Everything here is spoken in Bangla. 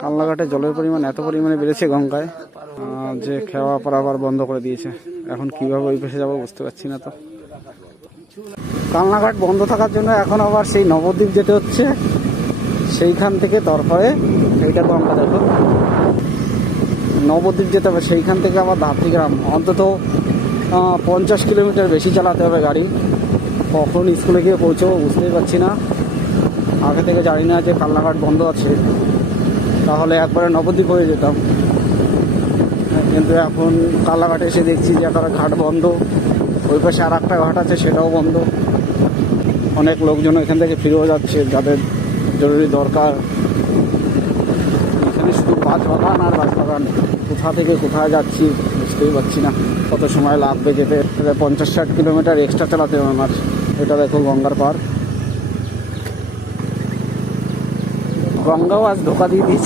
কালনাঘাটে জলের পরিমাণ এত পরিমাণে বেড়েছে গঙ্গায় যে খাওয়া পড়া আবার বন্ধ করে দিয়েছে। এখন কিভাবে ওই পাশে যাবো বুঝতে পারছি না। তো কালনাঘাট বন্ধ থাকার জন্য এখন আবার সেই নবদ্বীপ যেতে হচ্ছে, সেইখান থেকে তারপরে এইটা গঙ্গা দেখো নবদ্বীপ যেতে হবে, সেইখান থেকে আবার ধাত্রীগ্রাম অন্তত 50 কিলোমিটার বেশি চালাতে হবে গাড়ি। কখন স্কুলে গিয়ে পৌঁছবো বুঝতেই পারছি না। আগে থেকে জানি না যে কালনাঘাট বন্ধ আছে, তাহলে একবারে নবদ্বীপ হয়ে যেতাম। কিন্তু এখন কালনাঘাটে এসে দেখছি যে একটা ঘাট বন্ধ, ওই পাশে আর একটা ঘাট আছে সেটাও বন্ধ। অনেক লোকজন এখান থেকে ফিরেও যাচ্ছে যাদের জরুরি দরকার। এখানে শুধু বাস বাগান আর বাস বাগান, কোথা থেকে কোথায় যাচ্ছি বুঝতেই পারছি না। কত সময় লাগবে যেতে, 50-60 কিলোমিটার এক্সট্রা চালাতে হবে আমার। এটা দেখো গঙ্গার পার, গঙ্গাও আজ ধোকা দিয়ে দিয়েছে।